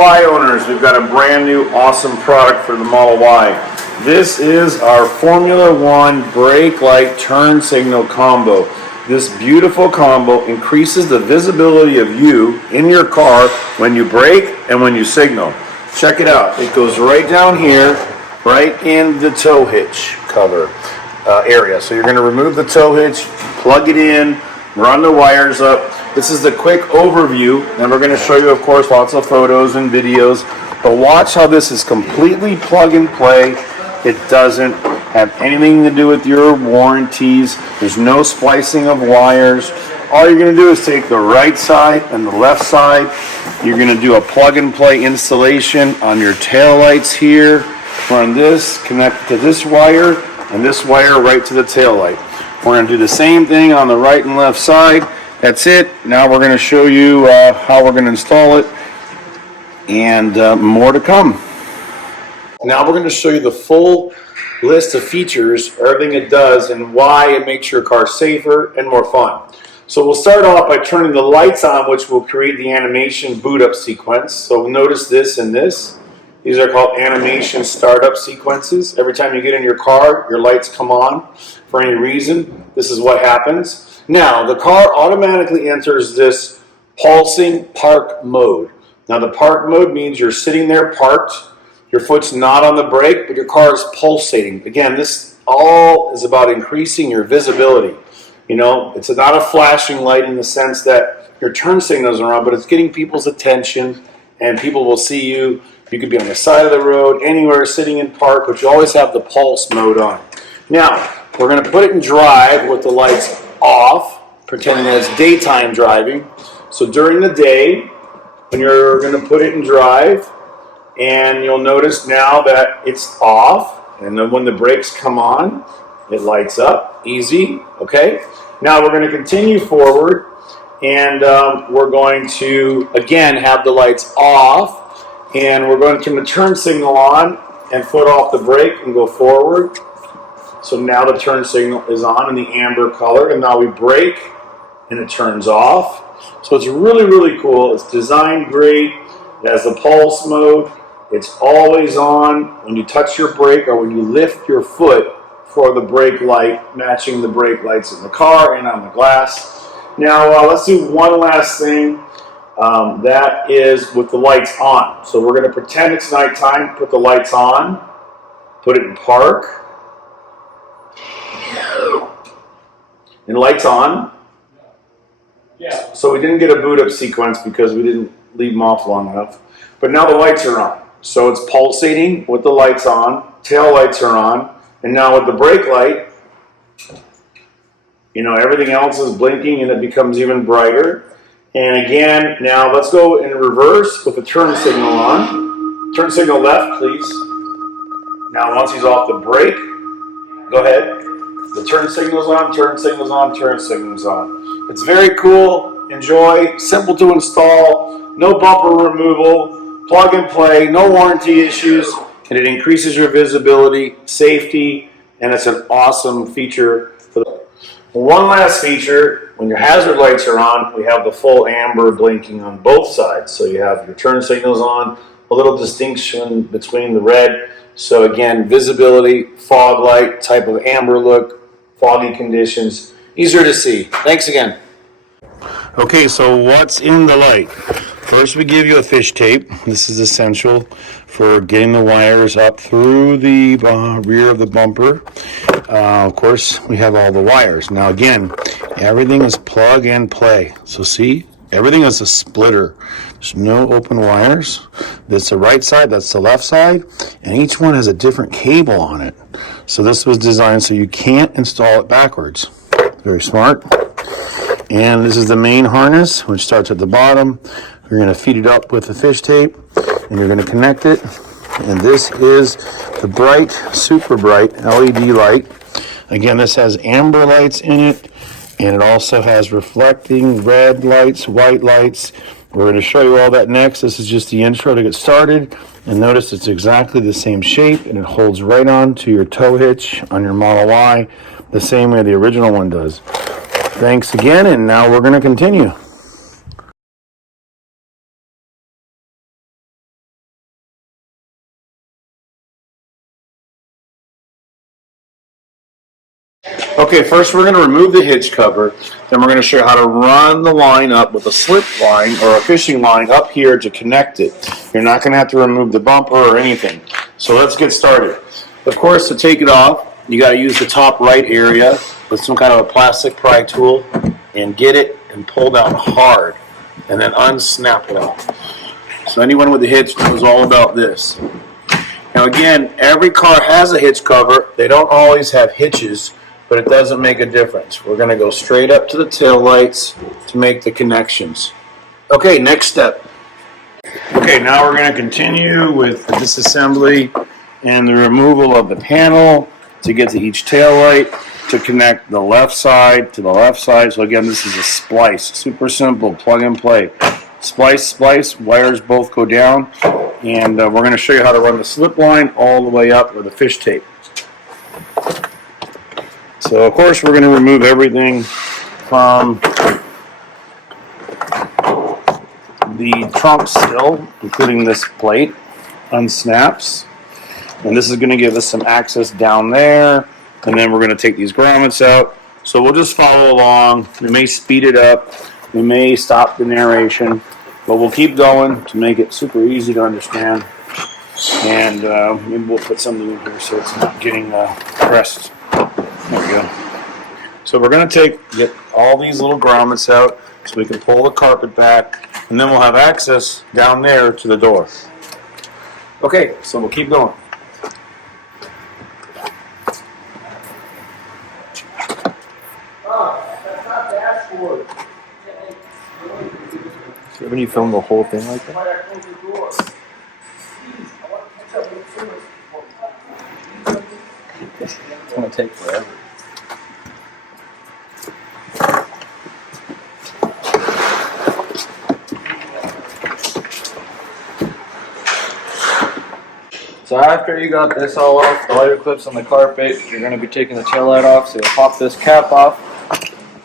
Y owners, we've got a brand new awesome product for the Model Y. This is our Formula One brake light turn signal combo. This beautiful combo increases the visibility of you in your car when you brake and when you signal. Check it out. It goes right down here, right in the tow hitch cover area. So you're going to remove the tow hitch, plug it in, run the wires up. This is the quick overview, and we're going to show you, of course, lots of photos and videos. But watch how this is completely plug and play. It doesn't have anything to do with your warranties. There's no splicing of wires. All you're going to do is take the right side and the left side. You're going to do a plug and play installation on your tail lights here. Run this, connect to this wire, and this wire right to the tail light. We're going to do the same thing on the right and left side. That's it. Now we're going to show you how we're going to install it, and more to come. Now we're going to show you the full list of features, everything it does, and why it makes your car safer and more fun. So we'll start off by turning the lights on, which will create the animation boot up sequence. So notice this and this. These are called animation startup sequences. Every time you get in your car, your lights come on for any reason. This is what happens. Now, the car automatically enters this pulsing park mode. Now, the park mode means you're sitting there parked, your foot's not on the brake, but your car is pulsating. Again, this all is about increasing your visibility. You know, it's not a flashing light in the sense that your turn signals are on, but it's getting people's attention, and people will see you. You could be on the side of the road, anywhere, sitting in park, but you always have the pulse mode on. Now, we're going to put it in drive with the lights off, pretending that it's daytime driving. So during the day, when you're going to put it in drive, and you'll notice now that it's off, and then when the brakes come on, it lights up, easy, okay? Now we're going to continue forward, and we're going to, again, have the lights off, and we're going to turn the turn signal on and foot off the brake and go forward. So now the turn signal is on in the amber color, and now we brake and it turns off. So it's really, really cool. It's designed great. It has the pulse mode. It's always on when you touch your brake or when you lift your foot for the brake light, matching the brake lights in the car and on the glass. Now let's do one last thing. That is with the lights on. So we're going to pretend it's nighttime, put the lights on, put it in park, and lights on. Yeah. So we didn't get a boot up sequence because we didn't leave them off long enough. But now the lights are on. So it's pulsating with the lights on, tail lights are on, and now with the brake light, you know, everything else is blinking and it becomes even brighter. And again, now let's go in reverse with the turn signal on. Turn signal left, please. Now once he's off the brake, go ahead. The turn signal's on, turn signal's on, turn signal's on. It's very cool. Enjoy. Simple to install. No bumper removal. Plug and play. No warranty issues. And it increases your visibility, safety, and it's an awesome feature. One last feature, when your hazard lights are on, we have the full amber blinking on both sides. So you have your turn signals on, a little distinction between the red. So again, visibility, fog light type of amber look, foggy conditions, easier to see. Thanks again. Okay, so what's in the light? First, we give you a fish tape. This is essential for getting the wires up through the rear of the bumper. Of course, we have all the wires. Now again, everything is plug and play. So see, everything is a splitter. There's no open wires. That's the right side, that's the left side, and each one has a different cable on it. So this was designed so you can't install it backwards. Very smart. And this is the main harness, which starts at the bottom. You're going to feed it up with the fish tape, and you're going to connect it. And this is the bright, super bright LED light. Again, this has amber lights in it, and it also has reflecting red lights, white lights. We're going to show you all that next. This is just the intro to get started. And notice it's exactly the same shape, and it holds right on to your tow hitch on your Model Y, the same way the original one does. Thanks again, and now we're going to continue. Okay, first we're going to remove the hitch cover. Then we're going to show you how to run the line up with a slip line or a fishing line up here to connect it. You're not going to have to remove the bumper or anything. So let's get started. Of course, to take it off, you got to use the top right area with some kind of a plastic pry tool and get it and pull down hard and then unsnap it off. So anyone with a hitch knows all about this. Now again, every car has a hitch cover. They don't always have hitches, but it doesn't make a difference. We're going to go straight up to the tail lights to make the connections. Okay, next step. Okay, now we're going to continue with the disassembly and the removal of the panel to get to each tail light to connect the left side to the left side. So again, this is a splice. Super simple, plug and play. Splice, splice, wires both go down, and we're going to show you how to run the slip line all the way up with a fish tape. So of course we're going to remove everything from the trunk still, including this plate, unsnaps, and this is going to give us some access down there, and then we're going to take these grommets out. So we'll just follow along. We may speed it up. We may stop the narration, but we'll keep going to make it super easy to understand. And maybe we'll put something in here so it's not getting pressed. There we go. So we're going to get all these little grommets out so we can pull the carpet back, and then we'll have access down there to the door. Okay, so we'll keep going. When you film the whole thing like that? It's gonna take forever. So after you got this all off, the lighter clips on the carpet, you're going to be taking the tail light off, so you'll pop this cap off,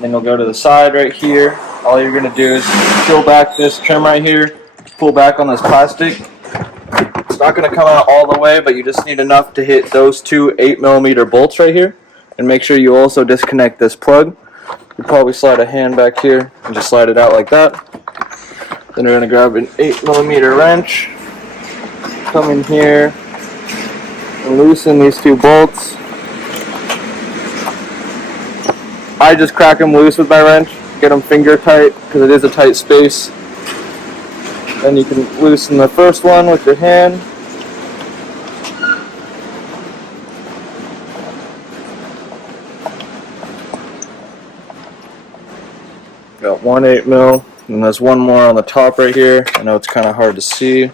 then you'll go to the side right here. All you're going to do is peel back this trim right here, pull back on this plastic. It's not going to come out all the way, but you just need enough to hit those two 8mm bolts right here, and make sure you also disconnect this plug. You probably slide a hand back here and just slide it out like that. Then you're going to grab an 8mm wrench, come in here, and loosen these two bolts. I just crack them loose with my wrench, get them finger tight because it is a tight space. Then you can loosen the first one with your hand. Got one 8mm, and there's one more on the top right here. I know it's kind of hard to see.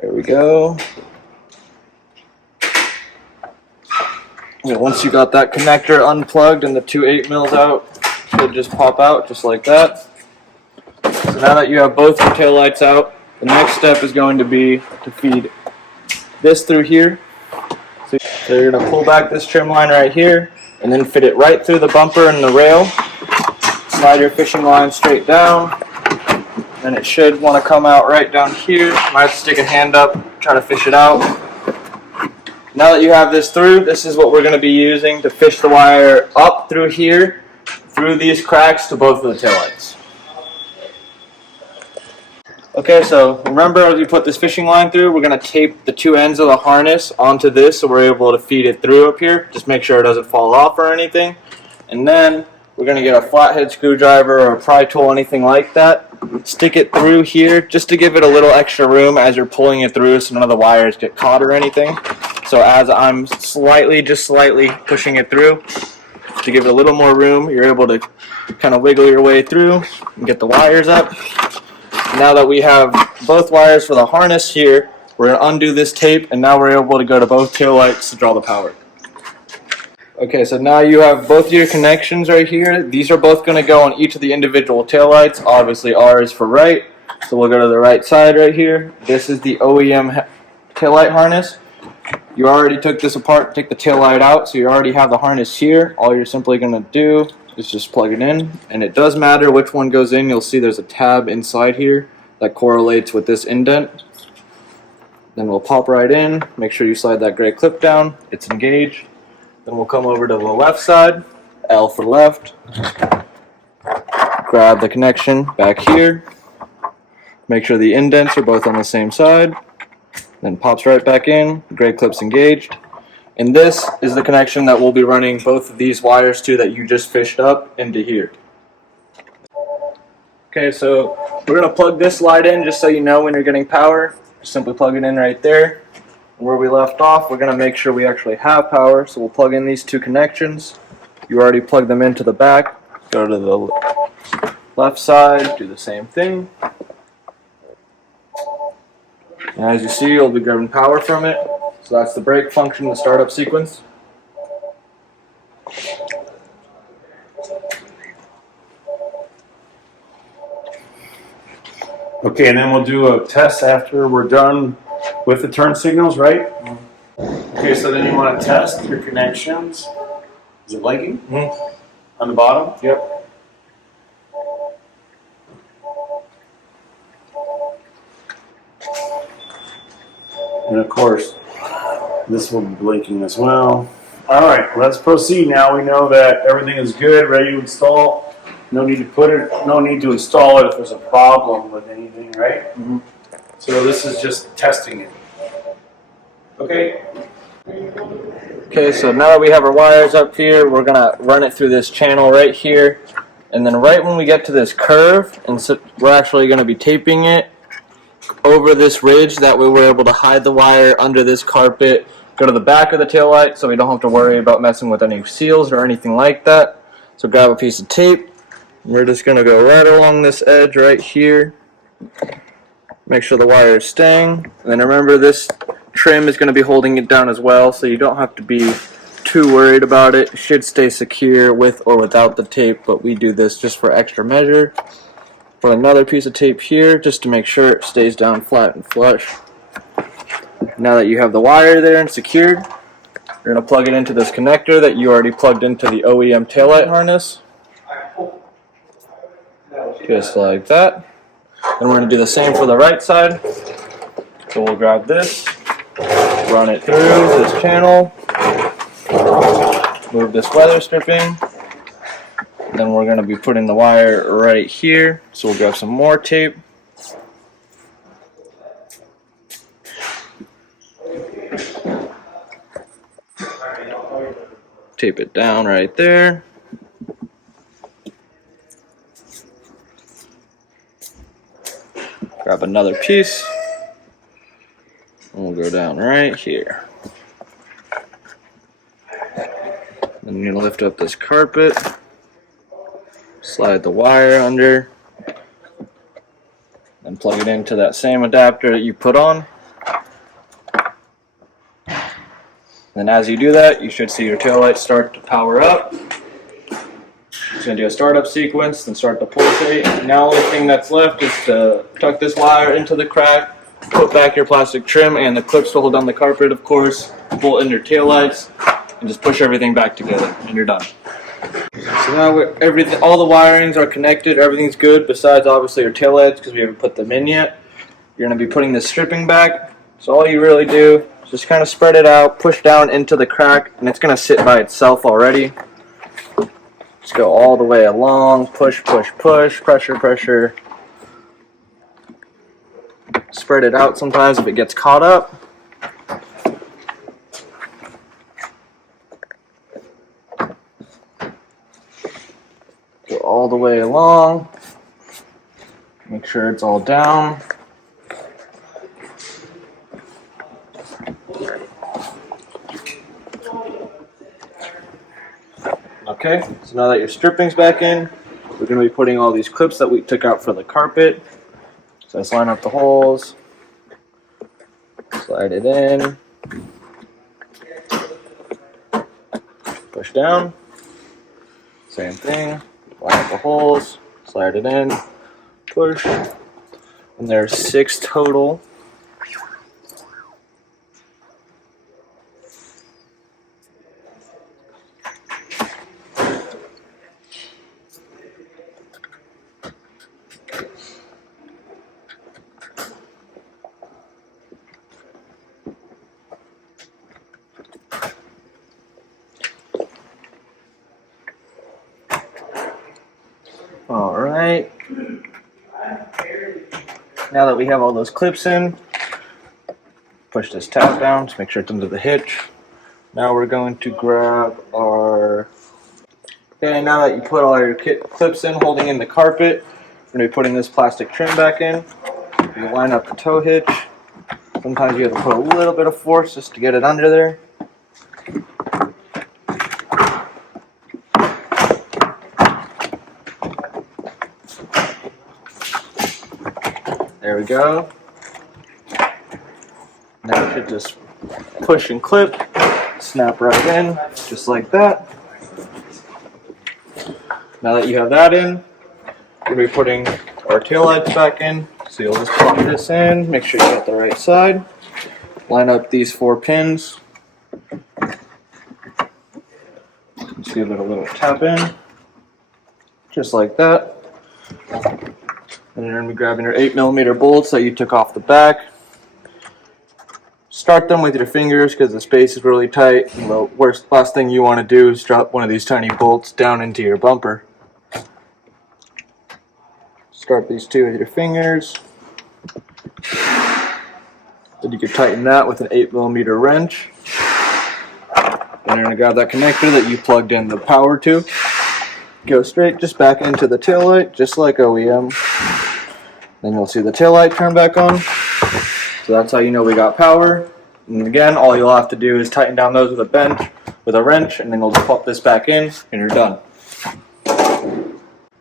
There we go. And once you got that connector unplugged and the two 8mm out, it should just pop out just like that. So now that you have both your tail lights out, the next step is going to be to feed this through here. So you're going to pull back this trim line right here and then fit it right through the bumper and the rail. Slide your fishing line straight down. Then it should want to come out right down here. Might have to stick a hand up, try to fish it out. Now that you have this through, this is what we're going to be using to fish the wire up through here, through these cracks to both of the taillights. Okay, so remember as you put this fishing line through, we're going to tape the two ends of the harness onto this so we're able to feed it through up here. Just make sure it doesn't fall off or anything. And then we're going to get a flathead screwdriver or a pry tool, anything like that. Stick it through here just to give it a little extra room as you're pulling it through so none of the wires get caught or anything. So as I'm just slightly pushing it through to give it a little more room, you're able to kind of wiggle your way through and get the wires up. Now that we have both wires for the harness here, we're going to undo this tape, and now we're able to go to both tail lights to draw the power. Okay, so now you have both your connections right here. These are both going to go on each of the individual taillights. Obviously, R is for right, so we'll go to the right side right here. This is the OEM taillight harness. You already took this apart, take the taillight out, so you already have the harness here. All you're simply going to do is just plug it in, and it does matter which one goes in. You'll see there's a tab inside here that correlates with this indent. Then we'll pop right in, make sure you slide that gray clip down, it's engaged. Then we'll come over to the left side, L for left, grab the connection back here, make sure the indents are both on the same side, then pops right back in, gray clip's engaged. And this is the connection that we'll be running both of these wires to that you just fished up into here. Okay, so we're going to plug this light in just so you know when you're getting power. Just simply plug it in right there. Where we left off, we're going to make sure we actually have power, so we'll plug in these two connections. You already plugged them into the back. Go to the left side, do the same thing. And as you see, you'll be grabbing power from it. So that's the brake function, the startup sequence. Okay, and then we'll do a test after we're done with the turn signals, right? Okay, so then you want to test your connections. Is it blinking? On the bottom? Yep. And of course, this will be blinking as well. All right, let's proceed now. We know that everything is good, ready to install. No need to install it if there's a problem with anything, right? So this is just testing it. Okay. Okay, so now that we have our wires up here, we're going to run it through this channel right here. And then right when we get to this curve, and so we're actually going to be taping it over this ridge. That way we're able to hide the wire under this carpet, go to the back of the taillight so we don't have to worry about messing with any seals or anything like that. So grab a piece of tape. We're just going to go right along this edge right here. Make sure the wire is staying. And then remember, this trim is going to be holding it down as well, so you don't have to be too worried about it. It should stay secure with or without the tape, but we do this just for extra measure. Put another piece of tape here just to make sure it stays down flat and flush. Now that you have the wire there and secured, you're going to plug it into this connector that you already plugged into the OEM taillight harness. Just like that. And we're going to do the same for the right side. So we'll grab this, run it through this channel, move this weather stripping. Then we're going to be putting the wire right here. So we'll grab some more tape. Tape it down right there. Grab another piece, and we'll go down right here. Then you're going to lift up this carpet, slide the wire under, and plug it into that same adapter that you put on. Then as you do that, you should see your taillights start to power up. It's going to do a startup sequence, then start to pulsate. Now the only thing that's left is to tuck this wire into the crack, put back your plastic trim and the clips to hold down the carpet, of course, bolt in your taillights, and just push everything back together, and you're done. So now all the wirings are connected, everything's good, besides obviously your taillights because we haven't put them in yet. You're going to be putting the stripping back, so all you really do is just kind of spread it out, push down into the crack, and it's going to sit by itself already. Just go all the way along, push, push, push, pressure, pressure. Spread it out sometimes if it gets caught up. Go all the way along. Make sure it's all down. Okay, so now that your stripping's back in, we're going to be putting all these clips that we took out for the carpet. So let's line up the holes, slide it in, push down. Same thing. Line up the holes, slide it in, push. And there's 6 total. Alright, now that we have all those clips in, push this tab down to make sure it's under the hitch. Now we're going to grab our... Okay, now that you put all your clips in, holding in the carpet, we're going to be putting this plastic trim back in. You line up the tow hitch. Sometimes you have to put a little bit of force just to get it under there. There we go. Now you should just push and clip, snap right in, just like that. Now that you have that in, we're going to be putting our taillights back in. So you'll just plug this in, make sure you get the right side. Line up these 4 pins. Just give it a little tap in, just like that. And you're going to be grabbing your 8mm bolts that you took off the back. Start them with your fingers because the space is really tight. And the last thing you want to do is drop one of these tiny bolts down into your bumper. Start these 2 with your fingers. Then you can tighten that with an 8mm wrench. Then you're going to grab that connector that you plugged in the power to. Go straight just back into the taillight, just like OEM. Then you'll see the taillight turn back on. So that's how you know we got power. And again, all you'll have to do is tighten down those with a wrench, and then you'll just pop this back in, and you're done.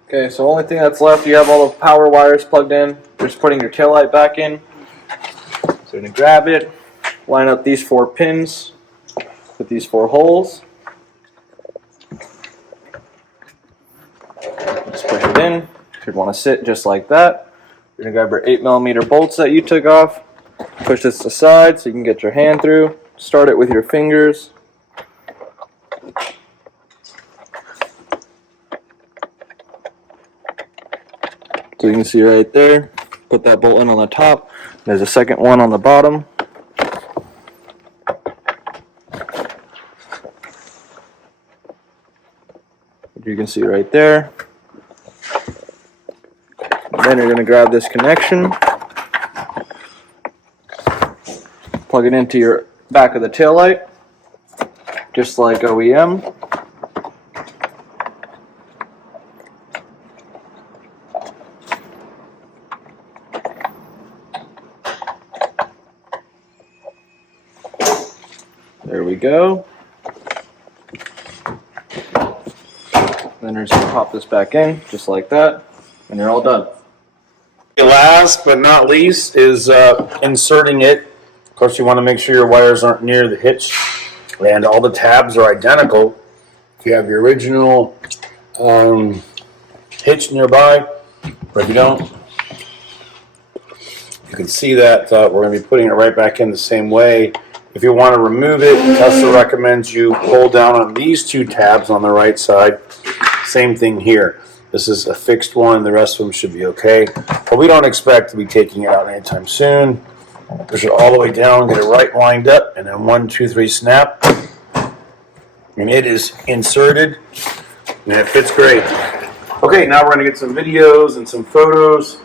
Okay, so only thing that's left, you have all the power wires plugged in. Just putting your taillight back in. So you're gonna grab it, line up these 4 pins with these 4 holes. Just push it in. You'd want to sit just like that. You're going to grab your 8mm bolts that you took off. Push this aside so you can get your hand through. Start it with your fingers. So you can see right there, put that bolt in on the top. There's a second one on the bottom. You can see right there. Then you're going to grab this connection, plug it into your back of the taillight, just like OEM. There we go. Then you're just going to pop this back in, just like that, and you're all done. Last but not least is inserting it. Of course, you want to make sure your wires aren't near the hitch, and all the tabs are identical. If you have your original hitch nearby, but if you don't, you can see that we're going to be putting it right back in the same way. If you want to remove it, Tesla recommends you hold down on these 2 tabs on the right side. Same thing here. This is a fixed one. The rest of them should be okay. But we don't expect to be taking it out anytime soon. Push it all the way down, get it right lined up, and then 1, 2, 3, snap. And it is inserted, and it fits great. Okay, now we're going to get some videos and some photos